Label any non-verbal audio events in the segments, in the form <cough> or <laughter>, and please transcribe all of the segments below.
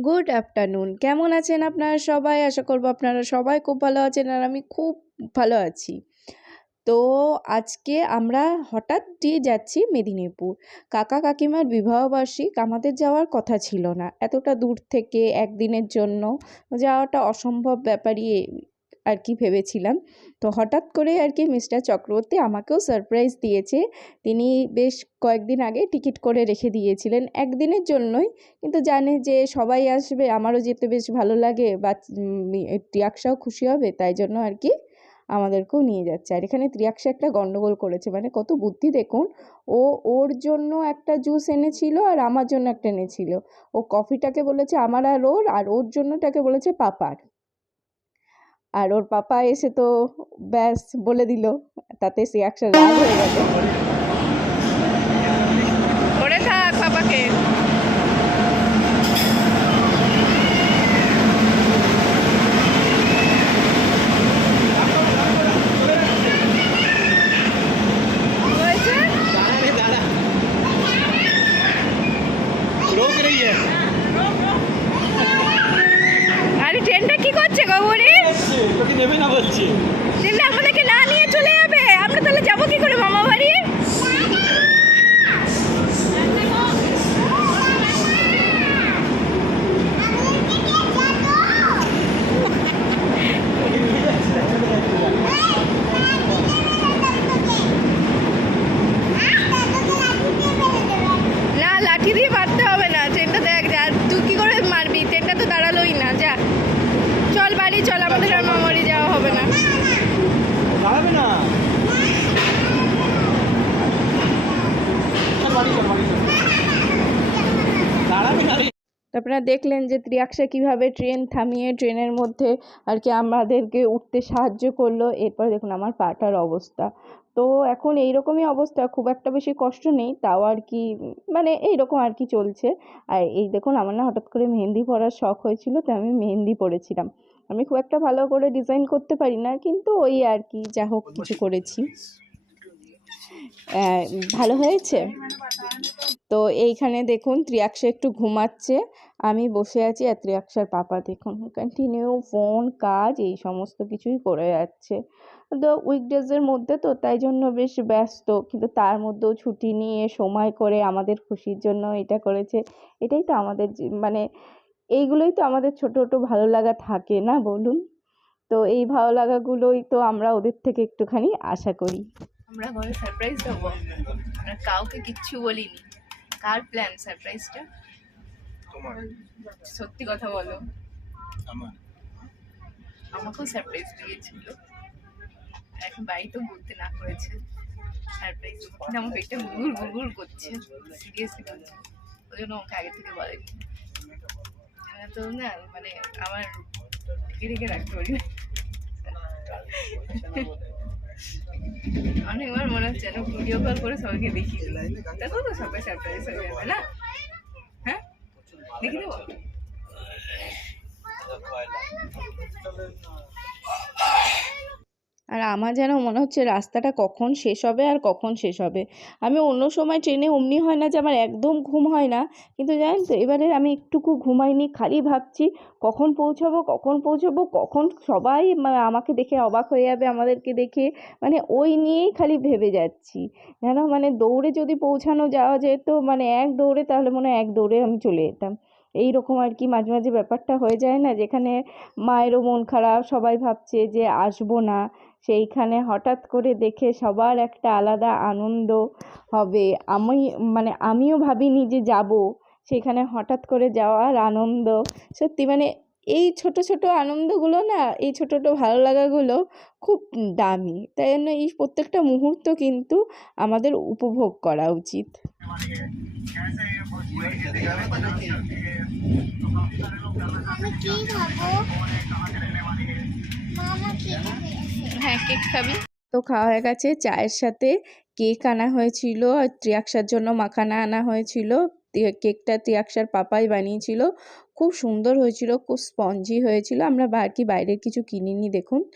Good afternoon কেমন আছেন আপনারা সবাই? আশা করব আপনারা সবাই খুব ভালো আছেন আর আমি খুব ভালো আছি। তো আজকে আমরা হঠাৎ দিয়ে যাচ্ছি মেদিনীপুর। কাকা কাকিমার বিবাহবার্ষিক আমাদের যাওয়ার কথা ছিল না। এতটা দূর থেকে একদিনের জন্য যাওয়াটা অসম্ভব ব্যাপারই আর কি ভেবেছিলাম। তো হঠাৎ করে আর কি মিস্টার চক্রবর্তী আমাকেও সারপ্রাইজ দিয়েছে। তিনি বেশ কয়েকদিন আগে টিকিট করে রেখে দিয়েছিলেন একদিনের জন্যই। কিন্তু জানে যে সবাই আসবে, আমারও যেতে বেশ ভালো লাগে বা ত্রিয়াক্সাও খুশি হবে, তাই জন্য আর কি আমাদেরকেও নিয়ে যাচ্ছে। আর এখানে ত্রিয়াক্সা একটা গন্ডগোল করেছে মানে কত বুদ্ধি দেখুন। ও, ওর জন্য একটা জুস এনেছিল আর আমার জন্য একটা এনেছিল। ও কফিটাকে বলেছে আমার আর ওর আর ওর জন্যটাকে বলেছে পাপার। আর ওর পাপা এসে তো ব্যাস বলে দিল তাতে সে একশো রাগ হয়ে গেছে আরে ট্রেনটা কি করছে গো তোকে নেবে না বলছি। ট্রেনটা আমাদেরকে না নিয়ে চলে যাবে। আমরা তাহলে যাব কি করে মামা বাড়ি? লাঠি দিয়ে মারতে হবে না। ট্রেনটা দেখ যা তুই কি করে মারবি ট্রেনটা তো দাঁড়ালোই না যা চল বাড়ি চল আমাদের আর মামারি যাওয়া হবে না দাঁড়াবে না চল বাড়ি চল বাড়ি চল দাঁড়াবে না রে। আপনারা দেখলেন যে ত্রিয়াক্সা কীভাবে ট্রেন থামিয়ে ট্রেনের মধ্যে আর কি আমাদেরকে উঠতে সাহায্য করল। এরপর দেখুন আমার পাটার অবস্থা। তো এখন এইরকমই অবস্থা খুব একটা বেশি কষ্ট নেই তাও আর কি মানে এইরকম আর কি চলছে। আর এই দেখুন আমার না হঠাৎ করে মেহেন্দি পরার শখ হয়েছিল তো আমি মেহেন্দি পরেছিলাম। আমি খুব একটা ভালো করে ডিজাইন করতে পারি না কিন্তু ওই আর কি যা হোক কিছু করেছি। ভালো হয়েছে? তো এইখানে দেখুন ত্রিয়াক্সা একটু ঘুমাচ্ছে। আমি বসে আছি আর ত্রিয়াক্সার পাপা দেখুন কন্টিনিউ ফোন কাজ, এই সমস্ত কিছুই করে যাচ্ছে। তো উইকডেজের মধ্যে তো তাই জন্য বেশ ব্যস্ত, কিন্তু তার মধ্যেও ছুটি নিয়ে সময় করে আমাদের খুশির জন্য এটা করেছে। এটাই তো আমাদের মানে এইগুলোই তো আমাদের ছোট, ছোটো ভালো লাগা থাকে না বলুন? তো এই ভালো লাগাগুলোই তো আমরা ওদের থেকে একটুখানি আশা করি। আমরা ঘরে সারপ্রাইজ দেবো আমরা কাউকে কিচ্ছু বলিনি। কার প্ল্যান সারপ্রাইজটা সত্যি কথা বলো। আমার। আমাকেও সারপ্রাইজ দিয়েছিল। এখন বাড়িতেও বলতে না করেছে সারপ্রাইজ কিন্তু আমার পেটটা গুড়গুড় গুড়গুড় করছে সিরিয়াসলি বলছে। ওই জন্য আমাকে আগে থেকে বলেনি। তো না মানে আমার ঢেকে ঢেকে রাখতে পারি না। অনেকবার মনে হচ্ছে যেন ভিডিও কল করে সবাইকে দেখিয়ে দিই দেখো তো সবাই সারপ্রাইজ হয়ে যাবে, না? হ্যাঁ? দেখি দেবো আর আমার যেন মনে হচ্ছে রাস্তাটা কখন শেষ হবে আর কখন শেষ হবে। আমি অন্য সময় ট্রেনে অমনি হয় না যে আমার একদম ঘুম হয় না। কিন্তু জানেন তো, এবারে আমি একটুকু ঘুমাইনি, খালি ভাবছি কখন পৌঁছাবো কখন পৌঁছাবো, কখন সবাই আমাকে দেখে অবাক হয়ে যাবে আমাদেরকে দেখে। মানে ওই নিয়েই খালি ভেবে যাচ্ছি। যেন মানে দৌড়ে যদি পৌঁছানো যাওয়া যেত মানে এক দৌড়ে তাহলে মনে হয় এক দৌড়ে আমি চলে যেতাম। এই রকম আর কি মাঝে মাঝে ব্যাপারটা হয়ে যায় না, যেখানে মায়েরও মন খারাপ, সবাই ভাবছে যে আসব না। সেইখানে হঠাৎ করে দেখে সবার একটা আলাদা আনন্দ হবে। আমি মানে আমিও ভাবিনি যে যাব। সেখানে হঠাৎ করে যাওয়ার আনন্দ। সত্যি মানে এই ছোট ছোট আনন্দগুলো না, এই ছোট ছোট ভালো লাগাগুলো খুব দামি। তাই জন্য এই প্রত্যেকটা মুহূর্ত কিন্তু আমাদের উপভোগ করা উচিত। হ্যাঁ তো খাওয়া হয়ে গেছে চায়ের সাথে। কেক আনা হয়েছিল, আর ত্রিয়াক্সার জন্য মাখানা আনা হয়েছিল। কেকটা ত্রিয়াক্সার পাপাই বানিয়েছিল। খুব সুন্দর হয়েছিল খুব স্পঞ্জি হয়েছিল। আমরা বা- আর কি বাইরের কিছু কিনিনি দেখুন।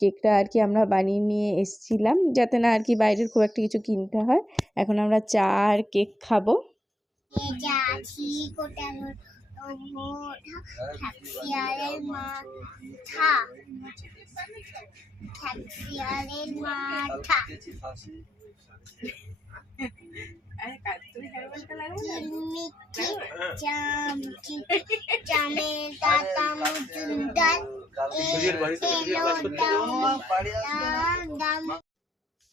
কেকটা আর কি আমরা বানিয়ে নিয়ে এসেছিলাম যাতে না আর কি বাইরের খুব একটা কিছু কিনতে হয়। এখন আমরা চা আর কেক খাব। চামচি মুজুমদার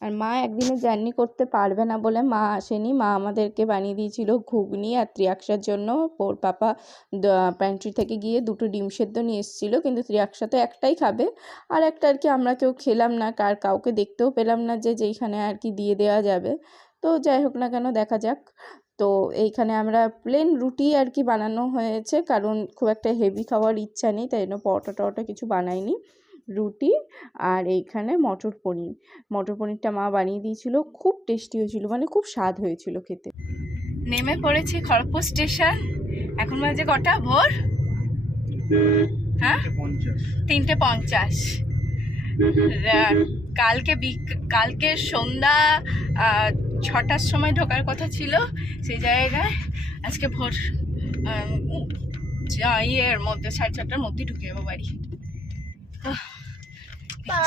আর মা একদিনে জার্নি করতে পারবে না বলে মা আসেনি। মা আমাদেরকে বানিয়ে দিয়েছিল ঘুগনি আর ত্রিয়াক্সার জন্য। ওর পাপা প্যান্ট্রি থেকে গিয়ে দুটো ডিম সেদ্ধ নিয়ে এসেছিল কিন্তু ত্রিয়াক্সা তো একটাই খাবে। আর একটা আর কি আমরা কেউ খেলাম না কার কাউকে দেখতেও পেলাম না যে যেইখানে আর কি দিয়ে দেওয়া যাবে। তো যাই হোক না কেন দেখা যাক। তো এইখানে আমরা প্লেন রুটি আর কি বানানো হয়েছে, কারণ খুব একটা হেভি খাওয়ার ইচ্ছা নেই, তাই জন্য পরোটা টরোটা কিছু বানাইনি। রুটি আর এইখানে মটর পনির। মটর পনিরটা মা বানিয়ে দিয়েছিল, খুব টেস্টি হয়েছিল মানে খুব স্বাদ হয়েছিল খেতে। নেমে পড়েছি খড়গপুর স্টেশন, এখন বাজে কটা? ভোর? হ্যাঁ? তিনটে পঞ্চাশ। কালকে কালকে সন্ধ্যা ছটার সময় ঢোকার কথা ছিল সেই জায়গায়। আজকে ভোর ইয়ের মধ্যে সাড়ে ছটার মধ্যে ঢুকে যাব বাড়ি।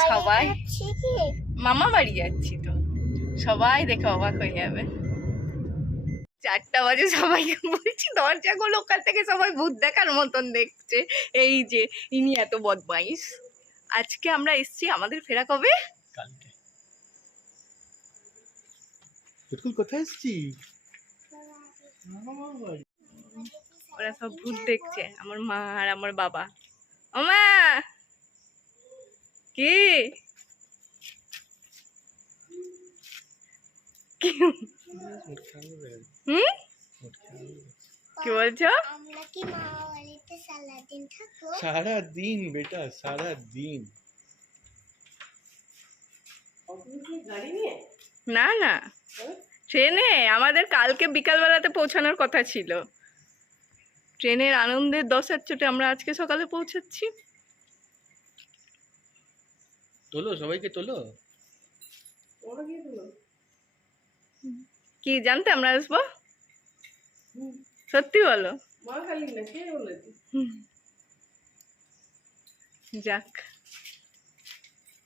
সবাই মামা বাড়ি যাচ্ছি তো। সবাই দেখে অবাক হয়ে যাবে। চারটা বাজে সবাইকে বলছি দরজা দরজাগুলো ওখান থেকে সবাই ভূত দেখার মতন দেখছে। এই যে ইনি এত বদমাইশ। আজকে আমরা এসছি আমাদের ফেরা কবে? কালকে। বিটকুল কোথায় এসছি ওরা সব ভূত দেখছে আমার মা আর আমার বাবা। ও কি? কি? হুম? কি বলছো? সারাদিন সারা দিন বেটা সারা দিন না না। ট্রেনে আমাদের কালকে বিকালবেলাতে পৌঁছানোর কথা ছিল। ট্রেনের আনন্দের দশার চোটে আমরা আজকে সকালে পৌঁছাচ্ছি। তোলো সবাইকে তোলো। কি জানতে আমরা আসব? সত্যি বলো। যাক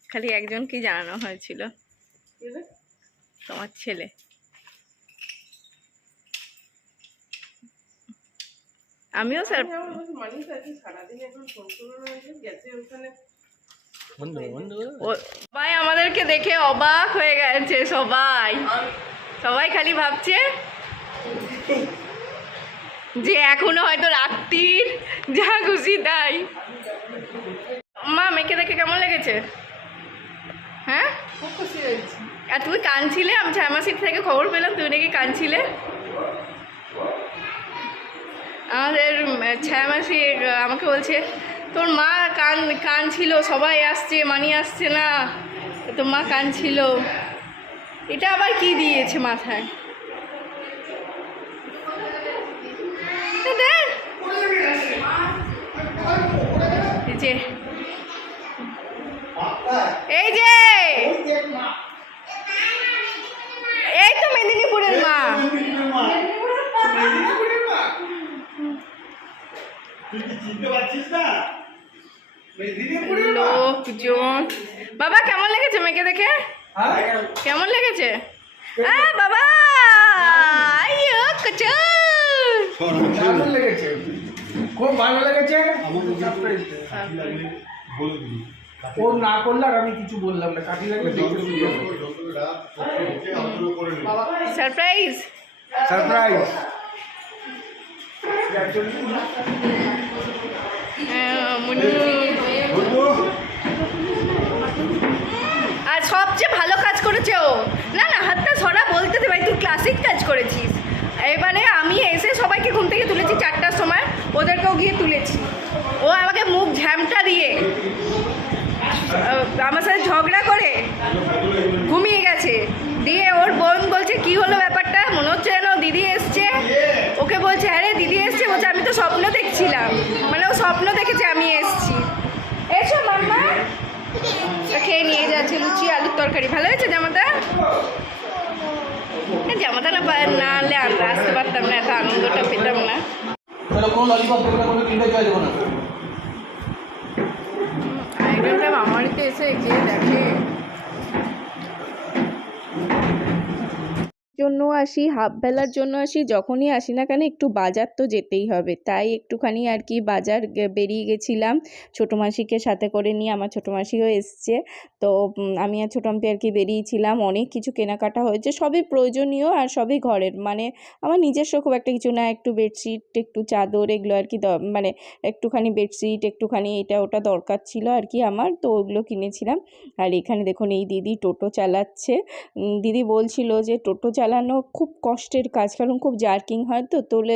খালি একজনকেই জানানো হয়েছিল? তোমার ছেলে। আমিও স্যার বন্ধ বন্ধ। ও- সবাই আমাদেরকে দেখে অবাক হয়ে গেছে সবাই। সবাই খালি ভাবছে যে এখনও হয়তো রাত্রির যা খুশি তাই। মা মেয়েকে দেখে কেমন লেগেছে? হ্যাঁ? আর তুমি কাঁদছিলে? আমি ছায়ামাসির থেকে খবর পেলাম তুমি নাকি কাঁদছিলে? আমাদের ছায়ামাসি আমাকে বলছে তোর মা কান কান ছিল সবাই আসছে মানি আসছে না। তোর মা কান ছিল এটা আবার কি দিয়েছে মাথায়। এই যে লোকজন। বাবা কেমন লেগেছে মেয়েকে দেখে? কেমন লেগেছে? বাবা! আইয়ো কচু। লেগেছে? খুব ভালো লেগেছে? ও না করলে আর আমি কিছু বললাম না। কাটি লাগলে সারপ্রাইজ সারপ্রাইজ আর সবচেয়ে ভালো কাজ করেছে ও। না না, হাতটা সরা বলতে ভাই, তুই ক্লাসিক কাজ করেছিস। এবারে আমি এসে সবাইকে ঘুম থেকে তুলেছি চারটার সময়, ওদেরকেও গিয়ে তুলেছি। ও আমাকে মুখ ঝ্যামটা দিয়ে আমার সাথে ঝগড়া করে ঘুমিয়ে গেছে। দিয়ে ওর বোন বলছে, কি হলো ব্যাপারটা? মনে হচ্ছে যেন দিদি এসছে। ওকে বলছে, আরে, দিদি বলছে আমি তো স্বপ্ন দেখছিলাম। মানে ও স্বপ্ন দেখেছে আমি এসছি। এসো মাম্মা। খেয়ে নিয়ে যাচ্ছে লুচি আলুর তরকারি। ভালো হয়েছে জামাতা? জামাতা না না আনলে আমরা আসতে পারতাম না এত আনন্দটা পেতাম না। আমারতে এসে যে দেখে জন্য আসি, হাফ বেলার জন্য আসি, যখনই আসি না কেন একটু বাজার তো যেতেই হবে। তাই একটুখানি আর কি বাজার বেরিয়ে গেছিলাম। ছোটো মাসিকে সাথে করে নিয়ে আমার ছোটো মাসিও এসছে। তো আমি আর ছোটো আর কি বেরিয়েছিলাম। অনেক কিছু কেনাকাটা হয়েছে, সবই প্রয়োজনীয় আর সবই ঘরের। মানে আমার নিজস্ব খুব একটা কিছু না, একটু বেডশিট, একটু চাদর, এগুলো আর কি মানে একটুখানি বেডশিট, একটুখানি এটা ওটা দরকার ছিল আর কি আমার। তো ওগুলো কিনেছিলাম। আর এখানে দেখুন এই দিদি টোটো চালাচ্ছে। দিদি বলছিল যে টোটো চালানো খুব কষ্টের কাজ, কারণ খুব জার্কিং হয় তো, তোলে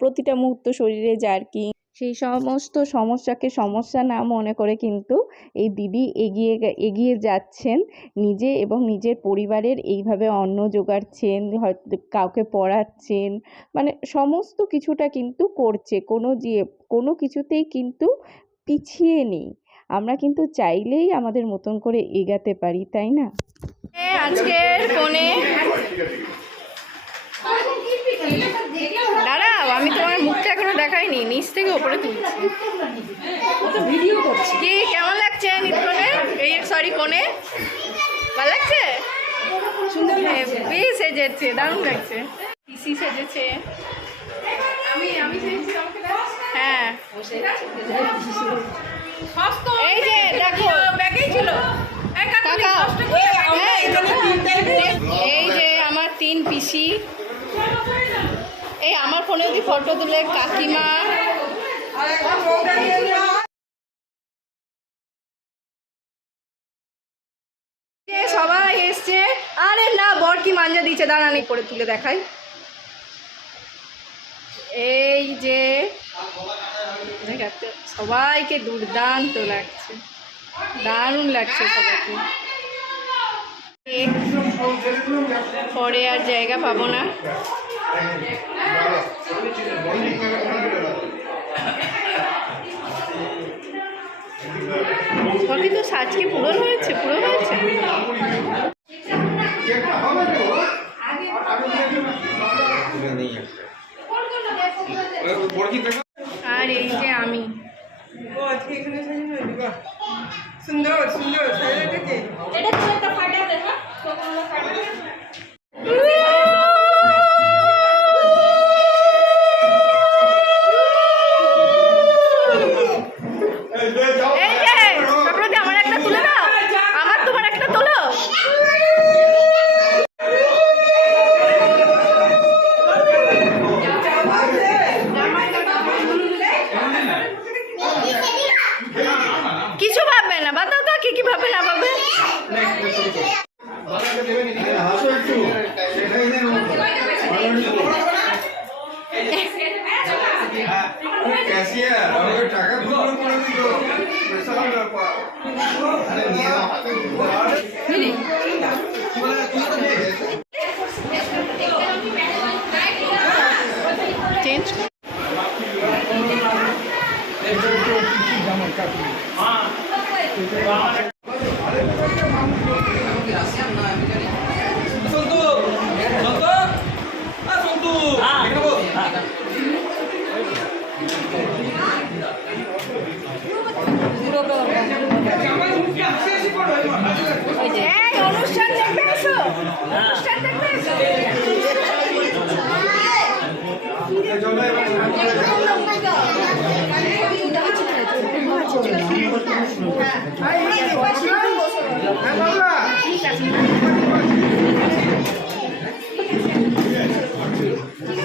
প্রতিটা মুহূর্ত শরীরে জার্কিং। সেই সমস্ত সমস্যাকে সমস্যা না মনে করে কিন্তু এই দিদি এগিয়ে এগিয়ে যাচ্ছেন নিজে এবং নিজের পরিবারের এইভাবে অন্ন জোগাড়ছেন, হয়তো কাউকে পড়াচ্ছেন মানে সমস্ত কিছুটা কিন্তু করছে। কোনো যে, কোনো কিছুতেই কিন্তু পিছিয়ে নেই। আমরা কিন্তু চাইলেই আমাদের মতন করে এগাতে পারি, তাই না? আজকের ফোনে। দাঁড়াও আমি তোমার মুখটা এখনও দেখাইনি নিচ থেকে ওপরে তুলছি। ভিডিও করছি কি কেমন লাগছে নিতনে এই সরি ফোনে? ভালো লাগছে? হেভি সেজেছে দারুণ লাগছে। পিসি সেজেছে। আমি আমি হ্যাঁ। এই যে দেখো। ব্যাগেই ছিল। এই যে আমার তিন পিসি। এই আমার ফোনে যদি ফটো তুলে কাকিমা। সবাই এসছে। আরে না বর কি মাঞ্জা দিচ্ছে? দাঁড়ানি করে তুলে দেখাই। এই যে সবাইকে দুর্দান্ত লাগছে। দারুণ লাগছে সবাইকে। পরে আর জায়গা পাবো না। সবই তো সাজকে পূরণ হয়েছে পূরণ হয়েছে।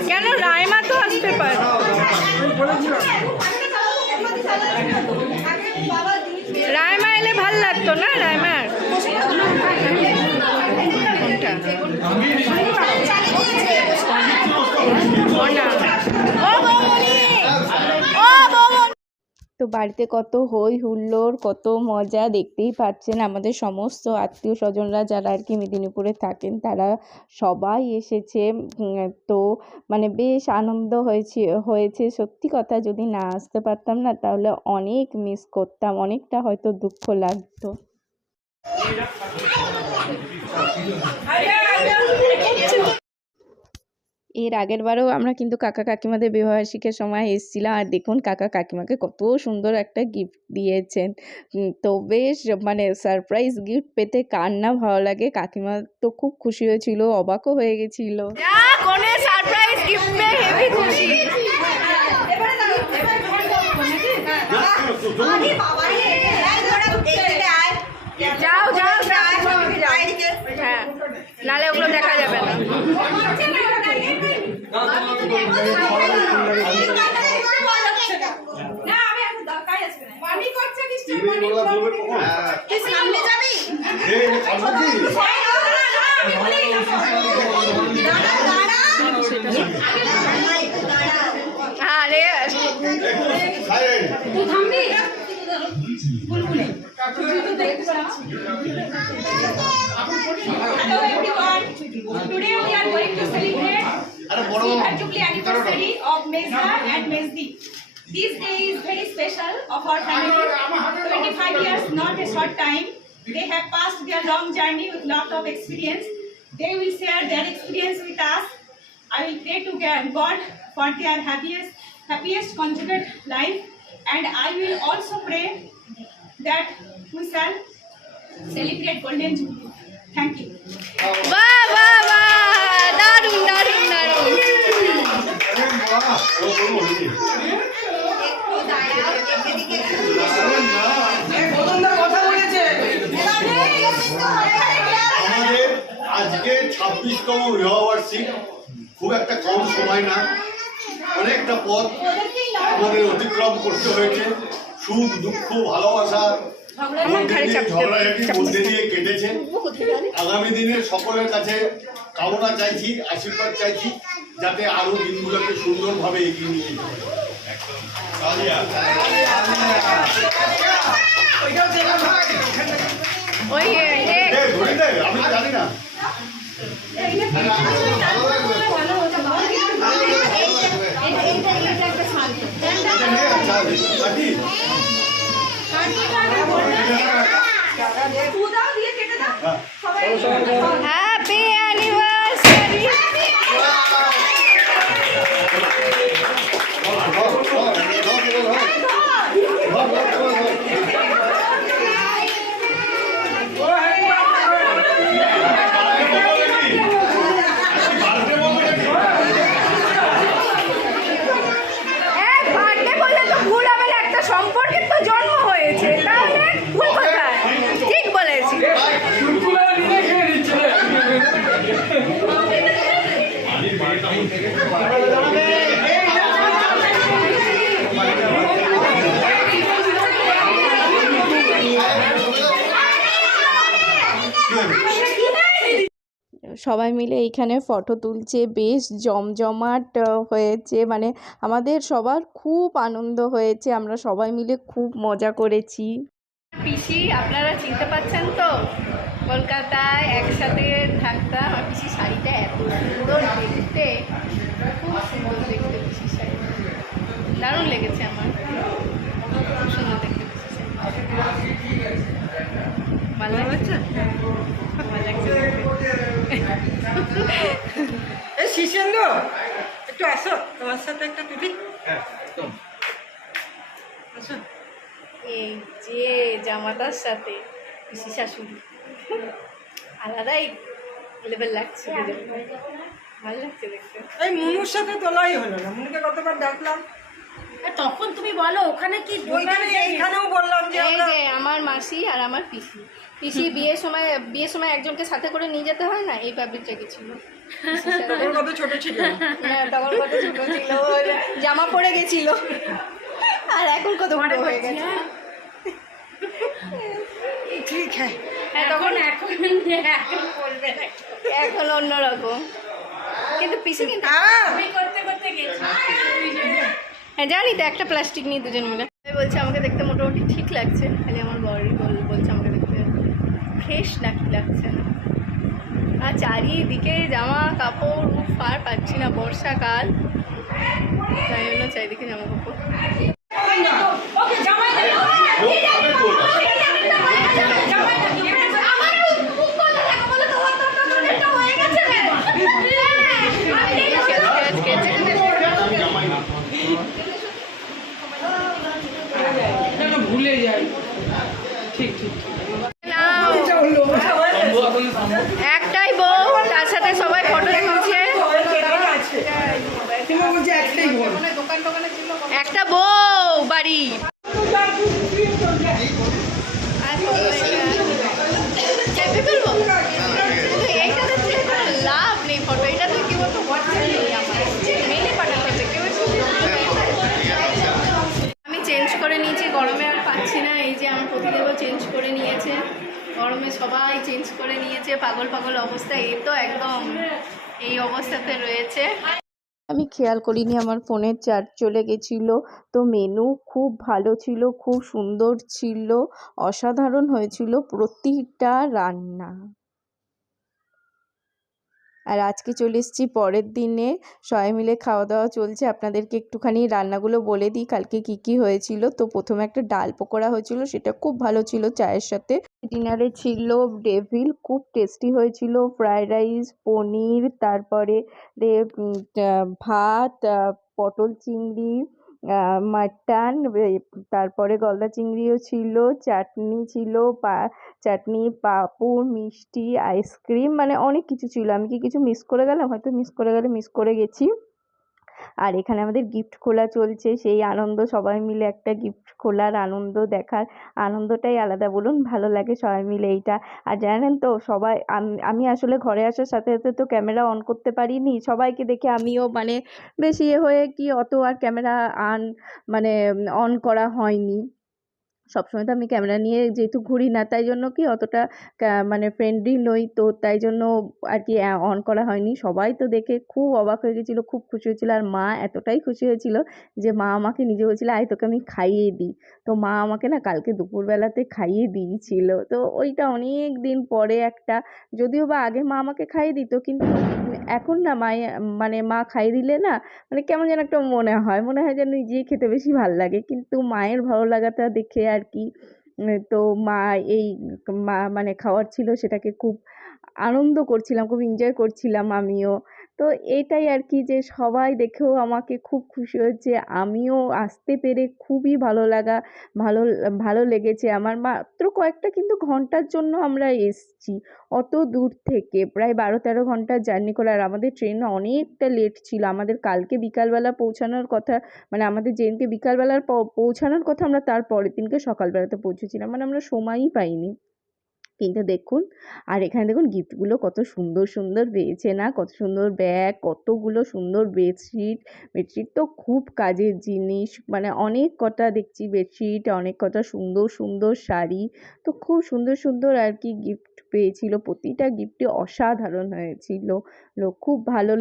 কেন রায়মা তো আসতে পারে? রায়মা এলে ভালো লাগতো না রায়মার কোনটা কোনটা? ও বৌমনি! ও বৌমনি! তো বাড়িতে কত হই হুল্লোড়, কত মজা দেখতেই পাচ্ছেন আমাদের সমস্ত আত্মীয় স্বজনরা যারা আর কি মেদিনীপুরে থাকেন, তারা সবাই এসেছে। তো মানে বেশ আনন্দ হয়েছে হয়েছে। সত্যি কথা যদি না আসতে পারতাম না, তাহলে অনেক মিস করতাম, অনেকটা হয়তো দুঃখ লাগতো। এর আগের বারেও আমরা কিন্তু কাকা কাকিমাদের বিবাহবার্ষিকীর সময় এসেছিলাম আর দেখুন কাকা কাকিমাকে কত সুন্দর একটা গিফট দিয়েছেন তো বেশ মানে সারপ্রাইজ গিফট পেতে কার না ভালো লাগে কাকিমা তো খুব খুশি হয়েছিল অবাকও হয়ে গেছিল সারপ্রাইজ গিফট হেভি খুশি যাও যাও যাও হ্যাঁ নালে ওগুলো দেখা যাবে না হ্যাঁ রে Hello everyone. Today we are going to celebrate anniversary of Mezda and Mezdi. This day is very special of our family. 25 years, not a short time. They have passed their long journey with lot of experience. They will share their experience with us. I will pray to God for their happiest, happiest conjugate life. And I will also pray that we shall celebrate Golden Jubilee. Thank you. Wow, wow, wow. Dadum, dadum. আজকে ছাব্বিশতম বিবাহবার্ষিক। খুব একটা কম সময় না। অনেকটা পথ আমাদের অতিক্রম করতে হয়েছে। সুখ, দুঃখ, ভালোবাসা মধ্যে দিয়ে কেটেছে। আগামী দিনে সকলের কাছে কামনা চাইছি, আশীর্বাদ চাইছি। যাতে আরও দিনগুলোকে সুন্দরভাবে এগিয়ে নিয়ে আমি জানি না। এটা সবাই মিলে এইখানে ফটো তুলছে। বেশ জমজমাট হয়েছে। মানে আমাদের সবার খুব আনন্দ হয়েছে। আমরা সবাই মিলে খুব মজা করেছি। পিসি, আপনারা চিনতে পাচ্ছেন তো? কলকাতায় একসাথে থাকতাম আর পিসি শাড়িটা এত সুন্দর দেখতে। খুব সুন্দর দেখতে পিসি শাড়ি। দারুণ লেগেছে আমার। খুব সুন্দর দেখতে পিসি শাড়ি। ভালো লাগছে। এই একটু আসো। তোমার সাথে একটা তুলি আসো। এই যে জামাতার সাথে পিসি শাশুড়ি। আলাদাই লেভেল লাগছে। দুজনে। ভালো লাগছে দেখতে। এই মুনুর সাথে তোলাই হলো না। মুনুকে কতবার ডাকলাম? তখন তুমি বলো ওখানে কি ওইখানে এইখানেও বললাম যে এই আমরা যে আমার মাসি আর আমার পিসি। পিসি বিয়ের সময় বিয়ের সময় একজনকে সাথে করে নিয়ে যেতে হয় না? এই গেছিল তখন কত ছোট ছিল? হ্যাঁ, তখন কত ছোট ছিল? জামা পরে গেছিল। আর এখন কত বড় হয়ে গেছে। ঠিক হ্যাঁ হ্যাঁ তখন এখন এখন বলবে এখন অন্যরকম কিন্তু পিসি কিন্তু হ্যাঁ করতে করতে গেছি। হ্যাঁ জানি তো একটা প্লাস্টিক নিয়ে দুজন মিলে। বলছে আমাকে দেখতে মোটামুটি ঠিক লাগছে খালি আমার বড়ি বলছে আমাকে দেখতে ফ্রেশ নাকি লাগছে না। আর চারিদিকে জামা কাপড় উফ আর পাচ্ছি না বর্ষাকাল। তাই জন্য চারিদিকে জামা কাপড়। খেয়াল করিনি, আমার ফোনের চার্জ চলে গেছিল। তো মেনু খুব ভালো ছিল, খুব সুন্দর ছিল, অসাধারণ হয়েছিল প্রতিটা রান্না। আর আজকে চলে এসেছি পরের দিনে, সবাই মিলে খাওয়া দাওয়া চলছে। আপনাদেরকে একটুখানি রান্নাগুলো বলে দিই, কালকে কি কি হয়েছিল। তো প্রথমে একটা ডাল পকোড়া হয়েছিল, সেটা খুব ভালো ছিল চায়ের সাথে। ডিনারে ছিল ডেভিল, খুব টেস্টি হয়েছিল। ফ্রায়েড রাইস, পনির, তারপরে ভাত পটল চিংড়ি মাটন তারপরে গলদা চিংড়িও ছিল, চাটনি ছিল, পা, চাটনি, পাঁপড়, মিষ্টি, আইসক্রিম মানে অনেক কিছু ছিল। আমি কি কিছু মিস করে গেলাম? হয়তো মিস করে গেলে মিস করে গেছি। আর এখানে আমাদের গিফট খোলা চলছে। সেই আনন্দ, সবাই মিলে একটা গিফট খোলার আনন্দ দেখার আনন্দটাই আলাদা। বলুন, ভালো লাগে সবাই মিলে এইটা। আর জানেন তো, সবাই, আম- আসলে ঘরে আসার সাথে সাথে তো ক্যামেরা অন করতে পারিনি। সবাইকে দেখে আমিও মানে বেশি ইয়ে হয়ে কি অত আর ক্যামেরা আন মানে অন করা হয়নি। সবসময় তো আমি ক্যামেরা নিয়ে যেহেতু ঘুরি না, তাই জন্য কি অতটা মানে ফ্রেন্ডলি নই। তো তাই জন্য আর কি অন করা হয়নি। সবাই তো দেখে খুব অবাক হয়ে গেছিল, খুব খুশি হয়েছিল। আর মা এতটাই খুশি হয়েছিল যে মা আমাকে নিজে বলছিল, আয়, তোকে আমি খাইয়ে দিই। তো মা আমাকে না কালকে দুপুরবেলাতে খাইয়ে দিয়েছিল। তো ওইটা অনেক দিন পরে একটা, যদিও বা আগে মা আমাকে খাইয়ে দিত, কিন্তু এখন না মায়ে মানে মা খাইয়ে দিলে না মানে কেমন যেন একটা মনে হয়। মনে হয় যেন নিজেই খেতে বেশি ভালো লাগে। কিন্তু মায়ের ভালো লাগাটা দেখে আর কি তো মা এই মা মানে খাওয়ার ছিল, সেটাকে খুব আনন্দ করছিলাম, খুব এনজয় করছিলাম আমিও। তো এটাই আর কি যে সবাই দেখেও আমাকে খুব খুশি হয়েছে। আমিও আসতে পেরে খুবই ভালো লাগা, ভালো ভালো লেগেছে। আমার মাত্র কয়েকটা কিন্তু ঘণ্টার জন্য আমরা এসছি, অত দূর থেকে। প্রায় বারো তেরো ঘণ্টার জার্নি করে আর আমাদের ট্রেন অনেকটা লেট ছিল। আমাদের কালকে বিকালবেলা পৌঁছানোর কথা মানে আমাদের যেদিনকে বিকালবেলার পৌঁছানোর কথা আমরা তার পরের দিনকে সকালবেলাতে পৌঁছেছিলাম। মানে আমরা সময়ই পাইনি। কিন্তু দেখুন। আর এখানে দেখুন গিফটগুলো কত সুন্দর সুন্দর পেয়েছে না? কত সুন্দর ব্যাগ কতগুলো সুন্দর বেডশিট বেডশিট তো খুব কাজের জিনিস। মানে অনেক কটা দেখছি বেডশিট অনেক কটা সুন্দর সুন্দর শাড়ি। তো খুব সুন্দর সুন্দর আর কি গিফট পেয়েছিল। প্রতিটা গিফটই অসাধারণ হয়েছিল। খুব ভালো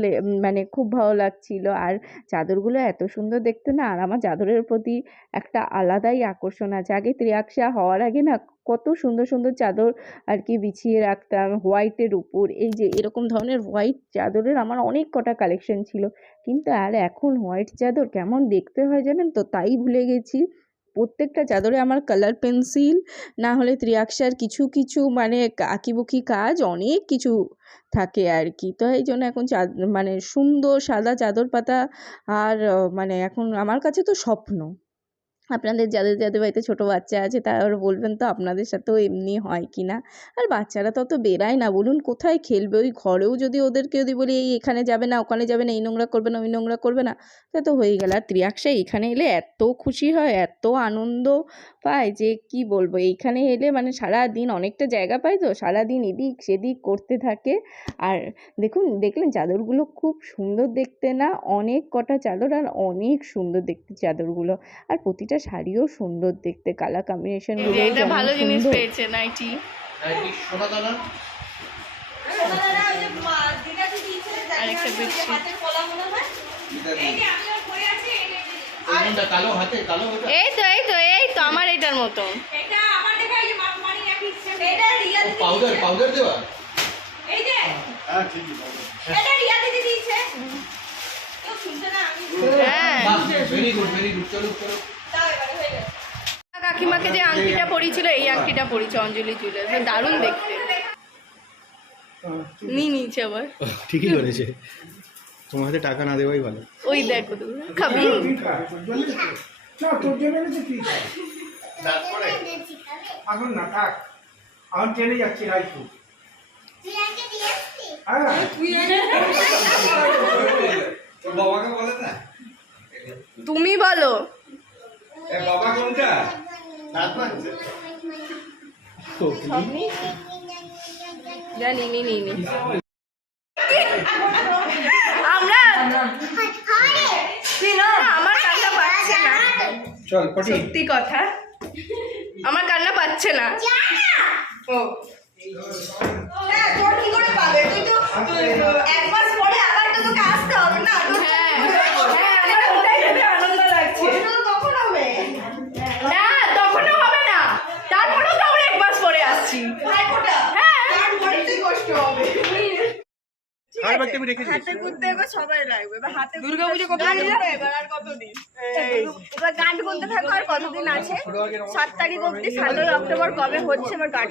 মানে খুব ভালো লাগছিল। আর চাদরগুলো এত সুন্দর দেখতে না? আর আমার চাদরের প্রতি একটা আলাদাই আকর্ষণ আছে। আগে ত্রিয়াক্সা হওয়ার আগে না কত সুন্দর সুন্দর চাদর আর কি বিছিয়ে রাখতাম, হোয়াইটের উপর। এই যে এরকম ধরনের হোয়াইট চাদরের আমার অনেক কটা কালেকশন ছিল। কিন্তু আর এখন হোয়াইট চাদর কেমন দেখতে হয় জানেন তো? তাই ভুলে গেছি। প্রত্যেকটা চাদরে আমার কালার পেন্সিল, না হলে ত্রিয়াক্সার কিছু কিছু মানে আঁকিবুকি কাজ অনেক কিছু থাকে আর কি তো এই জন্য এখন চাদ মানে সুন্দর সাদা চাদর পাতা আর মানে এখন আমার কাছে তো স্বপ্ন। আপনাদের যাদের যাদের বাড়িতে ছোটো বাচ্চা আছে তারা বলবেন, তো আপনাদের সাথেও এমনি হয় কি না? আর বাচ্চারা তো অত বেরায় না, বলুন, কোথায় খেলবে? ওই ঘরেও যদি ওদেরকে যদি বলি, এই এখানে যাবে না, ওখানে যাবে না, এই নোংরা করবে না, ওই নোংরা করবে না, তা তো হয়ে গেল। আর ত্রিয়াক্সা এখানে এলে এত খুশি হয়, এত আনন্দ পায় যে কি বলব? এইখানে এলে মানে সারা দিন অনেকটা জায়গা পায় তো সারা দিন এদিক সেদিক করতে থাকে। আর দেখুন, দেখলেন চাদরগুলো খুব সুন্দর দেখতে না? অনেক কটা চাদর আর অনেক সুন্দর দেখতে চাদরগুলো। আর প্রতিটা শাড়িও সুন্দর দেখতে কালার কম্বিনেশনগুলো এটা ভালো জিনিস পেয়েছে নাইটি। আরেকটা বেডশিট। কালো হাতে কালো ওটা এই তো এই তো এই তো আমার এটার পাউডার পাউডার দেওয়া এই যে হ্যাঁ। ঠিকই এটা রিয়া দিদি দিয়েছে কেউ শুনছে না আমি হ্যাঁ। ভেরি গুড ভেরি গুড চলো চলো কাকিমাকে যে আংটিটা পরিয়েছিল এই আংটিটা পরিয়েছে অঞ্জলি জুয়েলার্স দারুণ দেখতে। নিয়ে নিয়েছে আবার। ঠিকই করেছে। তোমার হাতে টাকা না দেওয়াই ভালো। ওই দেখো তুমি। খাবি? তুই খা, তোর জন্য না তোর জন্য এনেছে তুই তারপরে? এখন না থাক। এখন ট্রেনে যাচ্ছি রায়পুর তুই আগে দিয়ে আসবি? হ্যাঁ। না? তুমি বলো। এ বাবা কোনটা? তারপর জানি নি নি নি। আমরা আমার কান্না পাচ্ছে না। চল সত্যি কথা। আমার কান্না পাচ্ছে না। ও। হ্যাঁ, তোর কি করে পাবে? তুই তো, এক মাস পরে আবার তো তোকে আসতে হবে না? হ্যাঁ আছে। সাত তারিখ অব্দি সাতই অক্টোবর কবে হচ্ছে এবার গান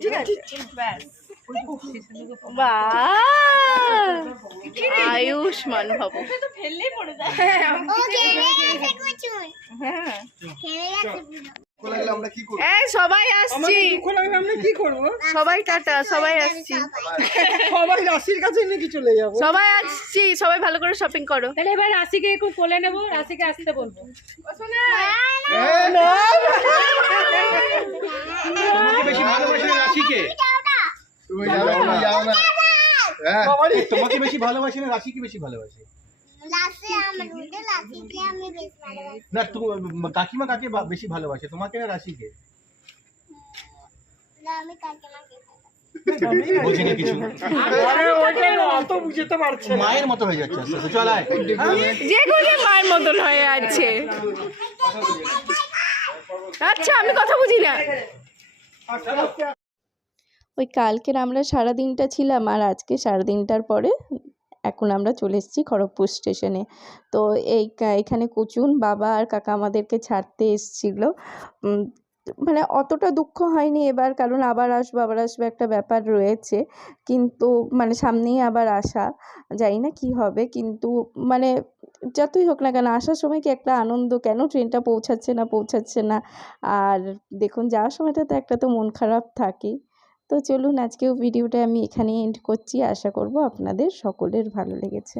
ঠিক আছে? ব্যাস। <laughs> <laughs> আয়ুষ্মান ভব। করব? এই সবাই আসছি। দুঃখ লাগলে আমরা কি করব? সবাই টাটা সবাই আসছি। <laughs> সবাই। রাশির কাছে নাকি চলে যাব। সবাই আসছি সবাই ভালো করে শপিং করো। তাহলে এবার রাশিকে একটু কোলে নেব রাশিকে আসতে বলব। বেশি ভালোবাসে রাশিকে। তুমি যাও না। যাও না। হ্যাঁ। তোমাকে বেশি ভালোবাসে না রাশিকে বেশি ভালোবাসে? না তুমি কাকিমা কাকে বেশি ভালোবাসে? তোমাকে না রাশিকে? না, আমি কাকে মাকে বোঝে না কিছু। অত বুঝতে পারছে মায়ের মতো হয়ে যাচ্ছে যে কোনো মায়ের মতন হয়ে আছে আচ্ছা আমি কথা বুঝি না। ওই কালকের আমরা সারা দিনটা ছিলাম আর আজকে সারা দিনটার পরে এখন আমরা চলে এসেছি খড়গপুর স্টেশনে। তো এই এখানে কুচুন বাবা আর কাকা আমাদেরকে ছাড়তে এসেছিল। মানে অতটা দুঃখ হয়নি এবার কারণ আবার আসব আবার আসব একটা ব্যাপার রয়েছে। কিন্তু মানে সামনেই আবার আসা, জানি না কি হবে। কিন্তু মানে যতই হোক না কেন আসার সময় কি একটা আনন্দ, কেন ট্রেনটা পৌঁছাচ্ছে না পৌঁছাচ্ছে না? আর দেখুন যাওয়ার সময়টাতে একটা তো মন খারাপ থাকেই তো চলুন আজকেও ভিডিওটা আমি এখানেই এন্ড করছি। আশা করব আপনাদের সকলের ভালো লেগেছে।